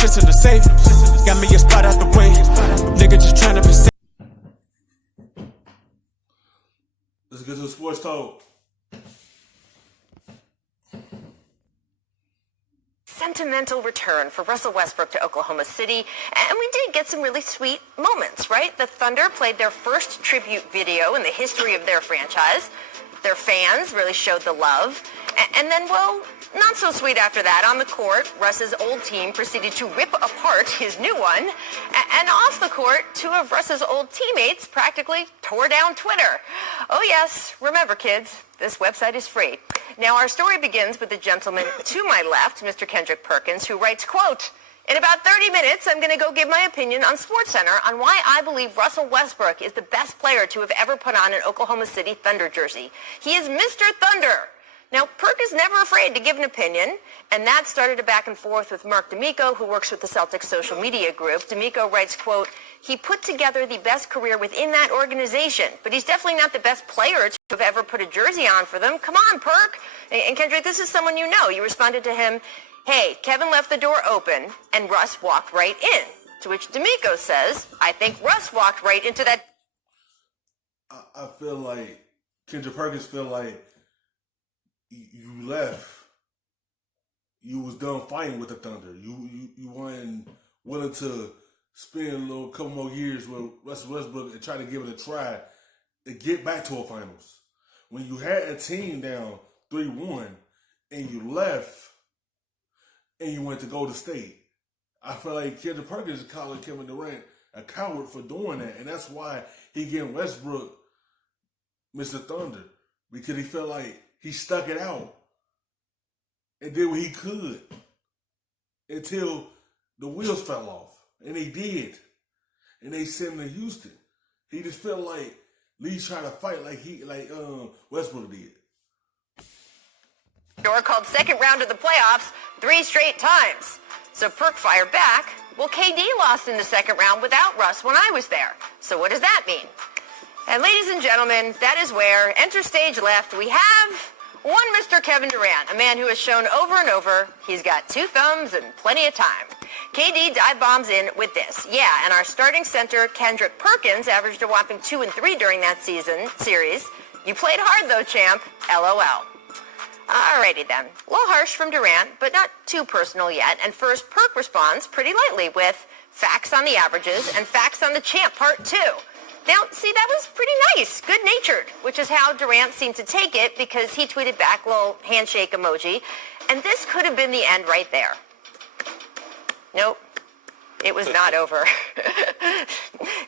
shit's in the safe. Got me a spot out the way. Nigga just tryna be safe. Let's get to the sports talk. Sentimental return for Russell Westbrook to Oklahoma City, and we did get some really sweet moments, right? The Thunder played their first tribute video in the history of their franchise. Their fans really showed the love. And then, well, not so sweet after that. On the court, Russ's old team proceeded to rip apart his new one. And off the court, two of Russ's old teammates practically tore down Twitter. Oh yes, remember kids, this website is free. Now our story begins with the gentleman to my left, Mr. Kendrick Perkins, who writes, quote, "In about 30 minutes, I'm going to go give my opinion on SportsCenter on why I believe Russell Westbrook is the best player to have ever put on an Oklahoma City Thunder jersey. He is Mr. Thunder." Now, Perk is never afraid to give an opinion, and that started a back and forth with Mark D'Amico, who works with the Celtics social media group. D'Amico writes, quote, "He put together the best career within that organization, but he's definitely not the best player to have ever put a jersey on for them. Come on, Perk." And Kendrick, this is someone you know. You responded to him, "Hey, Kevin left the door open, and Russ walked right in." To which D'Amico says, "I think Russ walked right into that." I feel like Kendrick Perkins feel like you left. You was done fighting with the Thunder. You weren't willing to spend a couple more years with Russell Westbrook and try to give it a try to get back to a finals. When you had a team down 3-1 and you left and you went to Golden State, I feel like Kendrick Perkins is calling Kevin Durant a coward for doing that, and that's why he gave Westbrook Mr. Thunder, because he felt like he stuck it out and did what he could until the wheels fell off. And they did. And they sent him to Houston. He just felt like Lee tried to fight like Westbrook did. Door called second round of the playoffs 3 straight times. So Perk fired back. Well, KD lost in the second round without Russ when I was there. So what does that mean? And ladies and gentlemen, that is where, enter stage left, we have one Mr. Kevin Durant, a man who has shown over and over he's got 2 thumbs and plenty of time. KD dive bombs in with this. Yeah, and our starting center, Kendrick Perkins, averaged a whopping 2 and 3 during that series. You played hard though, champ. LOL. Alrighty then. A little harsh from Durant, but not too personal yet. And first, Perk responds pretty lightly with facts on the averages and facts on the champ part 2. Now, see, that was pretty nice, good-natured, which is how Durant seemed to take it because he tweeted back a little handshake emoji, and this could have been the end right there. Nope, it was not over.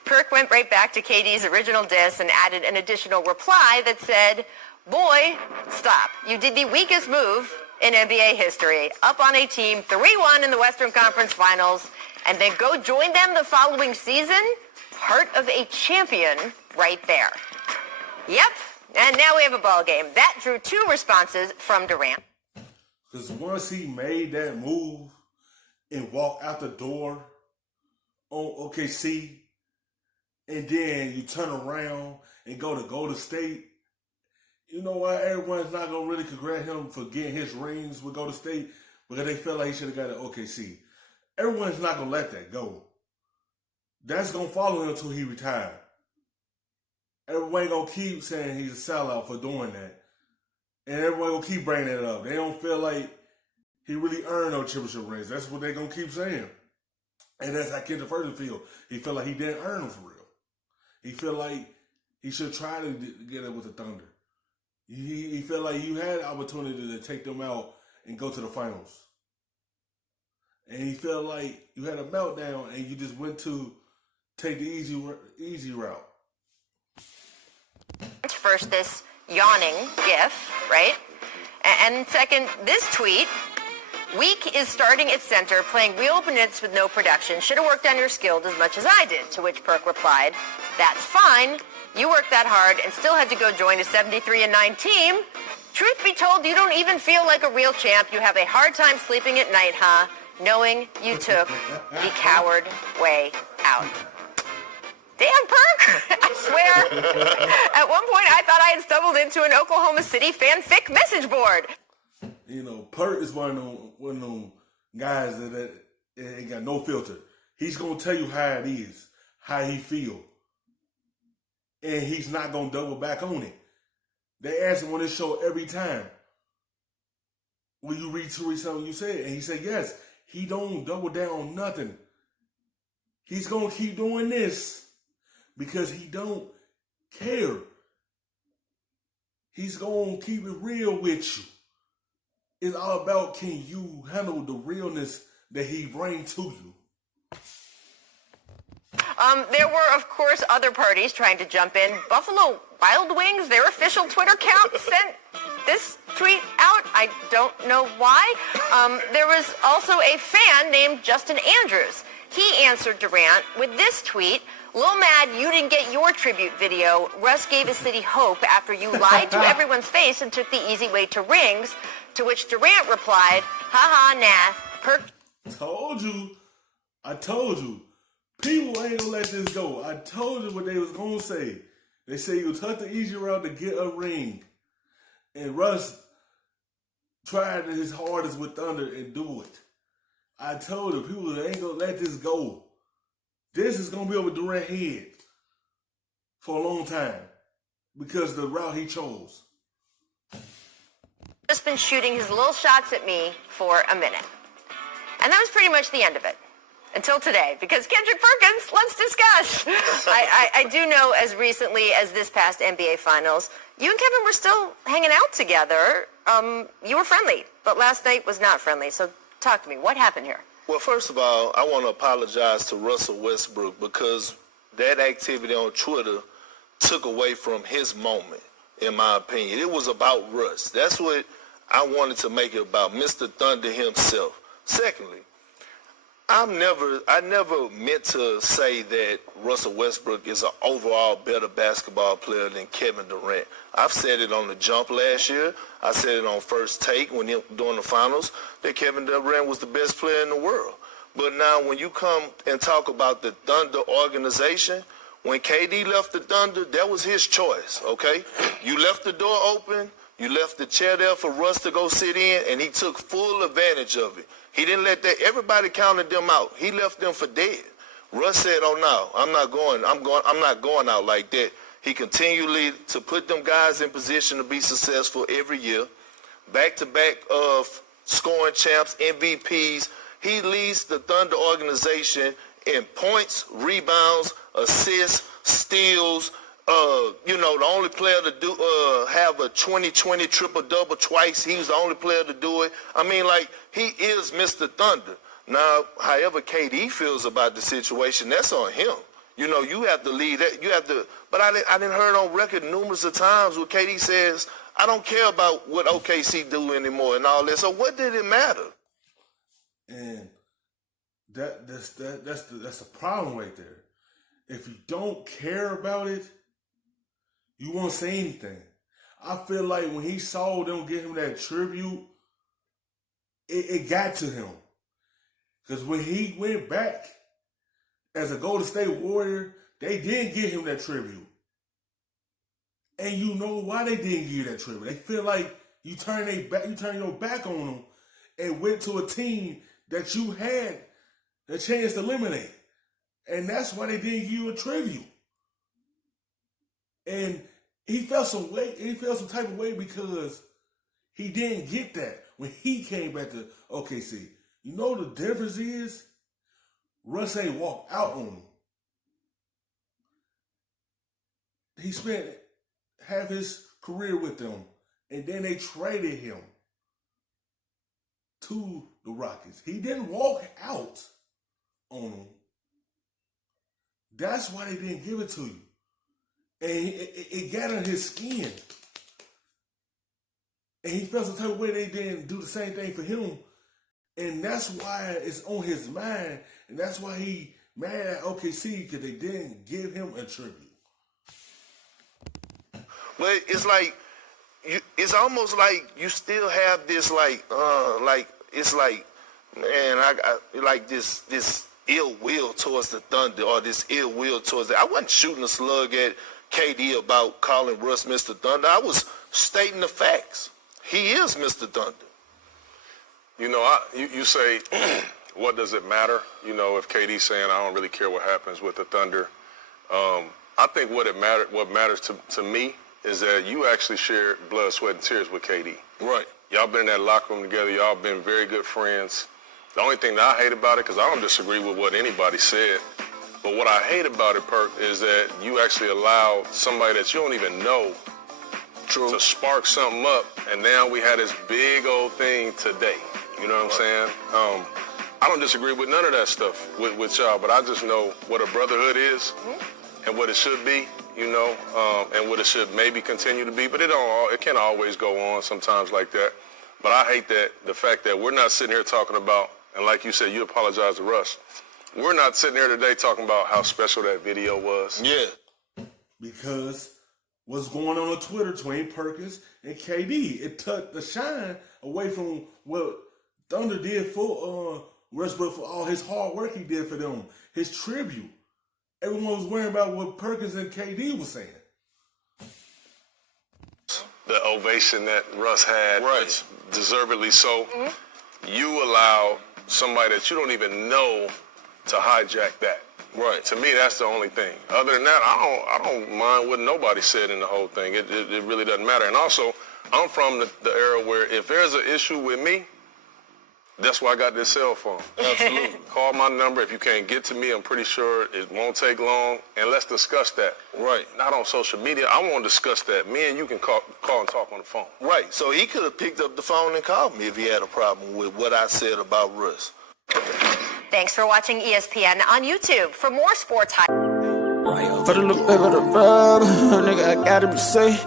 Perk went right back to KD's original diss and added an additional reply that said, "Boy, stop. You did the weakest move in NBA history, up on a team 3-1 in the Western Conference Finals, and then go join them the following season? Heart of a champion right there." Yep, and now we have a ball game. That drew 2 responses from Durant. Because once he made that move and walked out the door on OKC, and then you turn around and go to Golden State, you know what? Everyone's not going to really congratulate him for getting his rings with Golden State because they felt like he should have got an OKC. Everyone's not going to let that go. That's going to follow him until he retires. Everyone going to keep saying he's a sellout for doing that. And everyone going to keep bringing it up. They don't feel like he really earned no championship rings. That's what they're going to keep saying. And that's how Kendrick Perkins feel. He felt like he didn't earn them for real. He feel like he should try to get it with the Thunder. He felt like you had the opportunity to take them out and go to the finals. And he felt like you had a meltdown and you just went to take the easy route. First, this yawning gif, right? And second, this tweet. "Weak is starting at center, playing real minutes with no production. Should have worked on your skills as much as I did." To which Perk replied, "That's fine. You worked that hard and still had to go join a 73-9 team. Truth be told, you don't even feel like a real champ. You have a hard time sleeping at night, huh? Knowing you took the coward way out." Damn, Perk! I swear. At one point, I thought I had stumbled into an Oklahoma City fanfic message board. You know, Perk is one of them guys that and ain't got no filter. He's gonna tell you how it is, how he feel, and he's not gonna double back on it. They ask him on this show every time, will you retweet something you said? And he said yes. He don't double down on nothing. He's gonna keep doing this because he don't care. He's gonna keep it real with you. It's all about, can you handle the realness that he brings to you? There were, of course, other parties trying to jump in. Buffalo Wild Wings, their official Twitter account, sent this tweet out. I don't know why. There was also a fan named Justin Andrews. He answered Durant with this tweet: "Lil mad you didn't get your tribute video. Russ gave his city hope after you lied to everyone's face and took the easy way to rings." To which Durant replied, "Haha, nah. I told you. People ain't gonna let this go. I told you what they was gonna say. They say you took the easy route to get a ring. And Russ tried his hardest with Thunder and do it. I told you, people ain't gonna let this go. This is gonna be over Durant's head for a long time because the route he chose. Just been shooting his little shots at me for a minute. And that was pretty much the end of it. Until today, because Kendrick Perkins, let's discuss. I do know as recently as this past NBA Finals, you and Kevin were still hanging out together. You were friendly, but last night was not friendly. So talk to me. What happened here? Well, first of all, I want to apologize to Russell Westbrook because that activity on Twitter took away from his moment, in my opinion. It was about Russ. That's what I wanted to make it about, Mr. Thunder himself. Secondly, I never meant to say that Russell Westbrook is an overall better basketball player than Kevin Durant. I've said it on the jump last year. I said it on First Take during the finals that Kevin Durant was the best player in the world. But now when you come and talk about the Thunder organization, when KD left the Thunder, that was his choice, okay? You left the door open. You left the chair there for Russ to go sit in, and he took full advantage of it. He didn't let that. Everybody counted them out. He left them for dead. Russ said, "Oh no, I'm not going out like that." He continually to put them guys in position to be successful every year. Back-to-back of scoring champs, MVPs. He leads the Thunder organization in points, rebounds, assists, steals. The only player to have a 20-20 triple-double twice. He was the only player to do it. I mean, he is Mr. Thunder. Now, however KD feels about the situation, that's on him. You have to lead that. You have to. But I didn't heard on record numerous of times where KD says, "I don't care about what OKC do anymore," and all that. So what did it matter? And that's the problem right there. If you don't care about it, you won't say anything. I feel like when he saw them give him that tribute, it got to him. Because when he went back as a Golden State Warrior, they didn't give him that tribute. And you know why they didn't give you that tribute. They feel like you turn your back on them and went to a team that you had the chance to eliminate. And that's why they didn't give you a tribute. And he felt some type of way because he didn't get that when he came back to OKC. You know the difference is Russ ain't walked out on him. He spent half his career with them, and then they traded him to the Rockets. He didn't walk out on them. That's why they didn't give it to you. And it got on his skin. And he felt some type of way they didn't do the same thing for him. And that's why it's on his mind. And that's why he mad at OKC because they didn't give him a tribute. But it's like, it's almost like you still have this it's like, man, I like this ill will towards the Thunder or this ill will towards I wasn't shooting a slug at KD about calling Russ Mr. Thunder. I was stating the facts. He is Mr. Thunder. You say what does it matter? You know, if KD's saying I don't really care what happens with the Thunder. I think what matters to me is that you actually shared blood, sweat, and tears with KD. Right. Y'all been in that locker room together. Y'all been very good friends. The only thing that I hate about it, because I don't disagree with what anybody said, but what I hate about it, Perk, is that you actually allowed somebody that you don't even know to spark something up, and now we had this big old thing today. You know what I'm saying? I don't disagree with none of that stuff with y'all, but I just know what a brotherhood is and what it should be, you know, and what it should maybe continue to be. But it can't always go on sometimes like that. But I hate that the fact that we're not sitting here talking about, and like you said, you apologize to Russ. We're not sitting here today talking about how special that video was. Yeah. Because what's going on Twitter between Perkins and KD, it took the shine away from what Thunder did for Westbrook, for all his hard work he did for them, his tribute. Everyone was worrying about what Perkins and KD was saying. The ovation that Russ had, right, deservedly so. You allow somebody that you don't even know to hijack that. Right. To me, that's the only thing. Other than that, I don't mind what nobody said in the whole thing. It really doesn't matter. And also, I'm from the era where if there's an issue with me, that's why I got this cell phone. Absolutely. Call my number. If you can't get to me, I'm pretty sure it won't take long. And let's discuss that. Right. Not on social media. I want to discuss that. Me and you can call and talk on the phone. Right. So he could have picked up the phone and called me if he had a problem with what I said about Russ. Thanks for watching ESPN on YouTube. For more sports highlights. For the look, nigga, I gotta be safe.